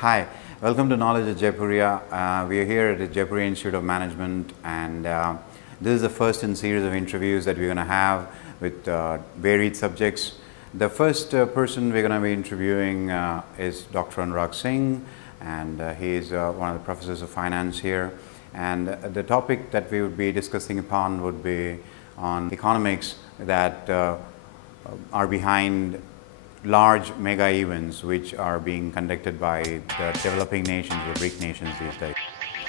Hi, welcome to Knowledge at Jaipuria. We are here at the Jaipuria Institute of Management, and this is the first in series of interviews that we're going to have with varied subjects. The first person we're going to be interviewing is Dr. Anurag Singh, and he is one of the professors of finance here. And the topic that we would be discussing upon would be on economics that are behind large mega events which are being conducted by the developing nations, the BRIC nations these days.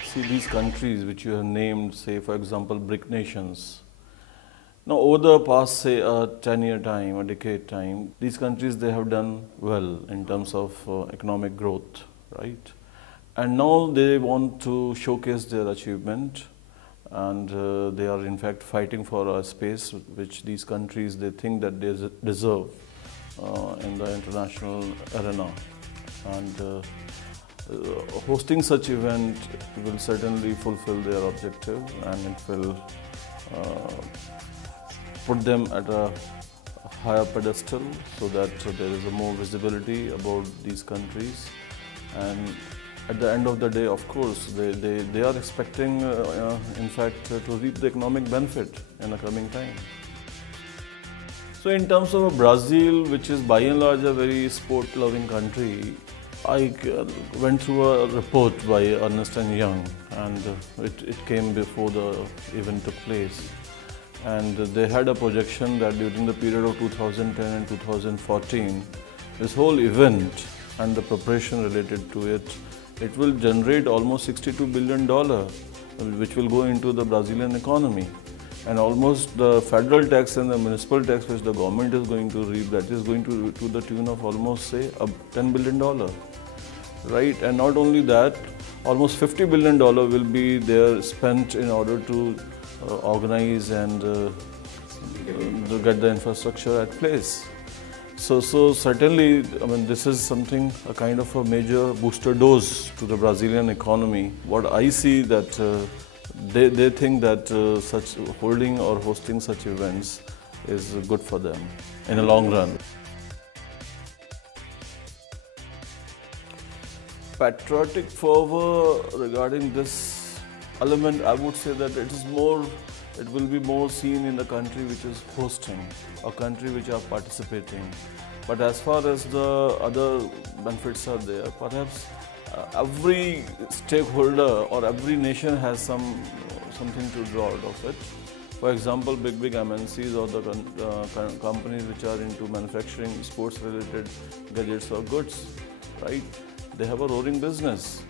See, these countries which you have named, say for example BRIC nations, now over the past say a 10-year time, a decade time, these countries they have done well in terms of economic growth, right? And now they want to showcase their achievement, and they are in fact fighting for a space which these countries they think that they deserve in the international arena, and hosting such event will certainly fulfill their objective, and it will put them at a higher pedestal so that there is a more visibility about these countries. And at the end of the day, of course, they are expecting in fact to reap the economic benefit in the coming time. So in terms of Brazil, which is by and large a very sport-loving country, I went through a report by Ernst & Young, and it came before the event took place. And they had a projection that during the period of 2010 and 2014, this whole event and the preparation related to it, it will generate almost $62 billion, which will go into the Brazilian economy. And almost the federal tax and the municipal tax which the government is going to reap, that is going to the tune of almost say $10 billion, right? And not only that, almost $50 billion will be there spent in order to organize and to get the infrastructure at place. So certainly, I mean, this is something, a kind of a major booster dose to the Brazilian economy. What I see that they think that such holding or hosting such events is good for them in the long run. Patriotic fervor regarding this element, I would say that it will be more seen in the country which is hosting, a country which are participating. But as far as the other benefits are there, perhaps every stakeholder or every nation has something to draw out of it. For example, big MNCs or the companies which are into manufacturing sports-related gadgets or goods, right? They have a roaring business.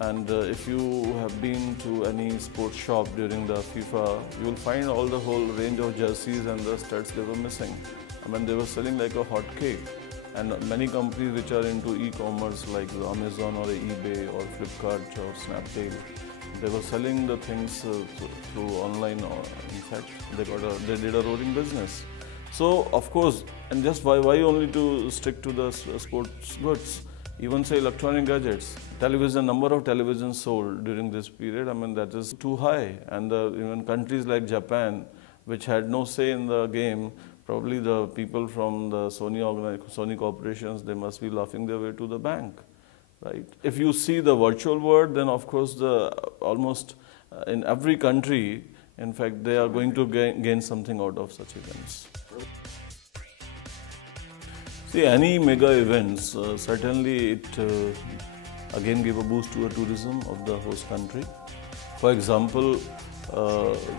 And if you have been to any sports shop during the FIFA, you will find all the whole range of jerseys and the studs they were missing. I mean, they were selling like a hot cake. And many companies which are into e-commerce like Amazon or eBay or Flipkart or Snapdeal, they were selling the things through online. In fact, they did a roaring business. So of course, and just why only to stick to the sports goods? Even say electronic gadgets, television, number of televisions sold during this period, I mean that is too high. And even countries like Japan, which had no say in the game, probably the people from the Sony corporations, they must be laughing their way to the bank, right? If you see the virtual world, then of course almost in every country, in fact, they are going to gain something out of such events. See, any mega events, certainly it again give a boost to the tourism of the host country. For example,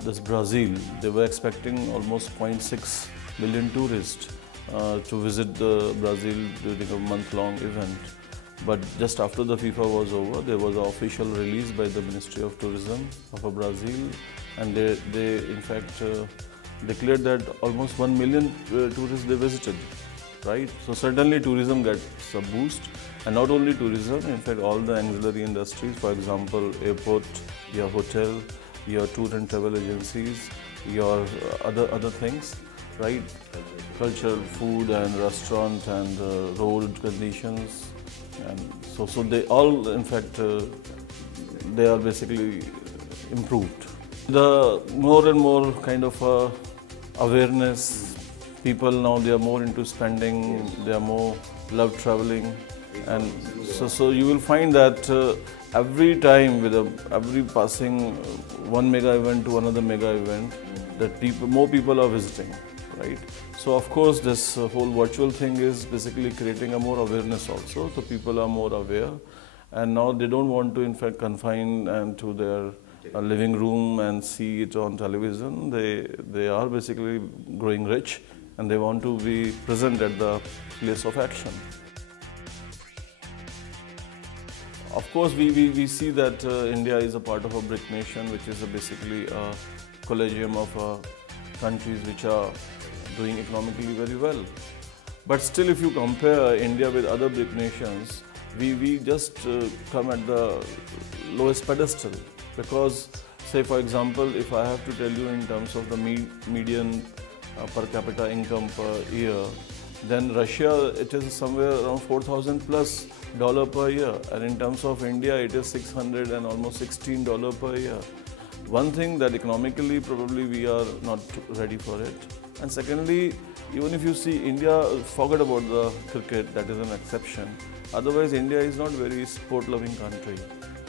this Brazil, they were expecting almost 0.6 million tourists to visit Brazil during a month-long event. But just after the FIFA was over, there was an official release by the Ministry of Tourism of Brazil, and they in fact declared that almost 1 million tourists they visited, right? So certainly tourism gets a boost, and not only tourism, in fact all the auxiliary industries, for example airport, your hotel, your tour and travel agencies, your other things, right? Culture, food and restaurant and road conditions, and so they all in fact they are basically improved. The more and more kind of awareness, people now they are more into spending, they are more love traveling, And so you will find that every time with every passing one mega event to another mega event, that more people are visiting, right? So of course this whole virtual thing is basically creating a more awareness also. So people are more aware, and now they don't want to in fact confine and to their living room and see it on television. They are basically growing rich, and they want to be present at the place of action. Of course, we see that India is a part of a BRIC nation, which is basically a collegium of countries which are doing economically very well. But still, if you compare India with other BRIC nations, we just come at the lowest pedestal. Because, say for example, if I have to tell you in terms of the median per capita income per year, then Russia, it is somewhere around $4,000+ per year, and in terms of India, it is $600 and almost $16 per year. One thing that economically probably we are not ready for it, and secondly, even if you see India, forget about the cricket, that is an exception. Otherwise, India is not very sport-loving country,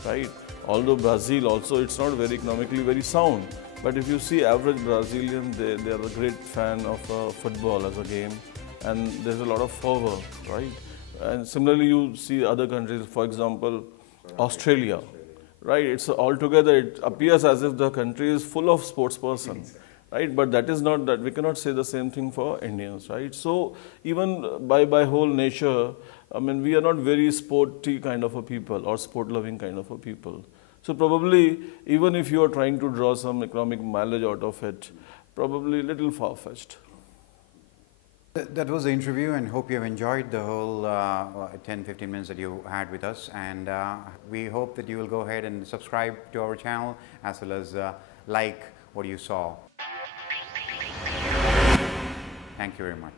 right? Although Brazil also, it's not very economically very sound. But if you see average Brazilian, they are a great fan of football as a game, and there's a lot of fervor, right? And similarly, you see other countries, for example, Australia, right? It's altogether, it appears as if the country is full of sports persons, right? But that is not that, we cannot say the same thing for Indians, right? So even by whole nature, I mean, we are not very sporty kind of a people or sport-loving kind of a people. So probably, even if you are trying to draw some economic mileage out of it, probably a little far-fetched. That was the interview, and hope you have enjoyed the whole 10-15 minutes that you had with us, and we hope that you will go ahead and subscribe to our channel as well as like what you saw. Thank you very much.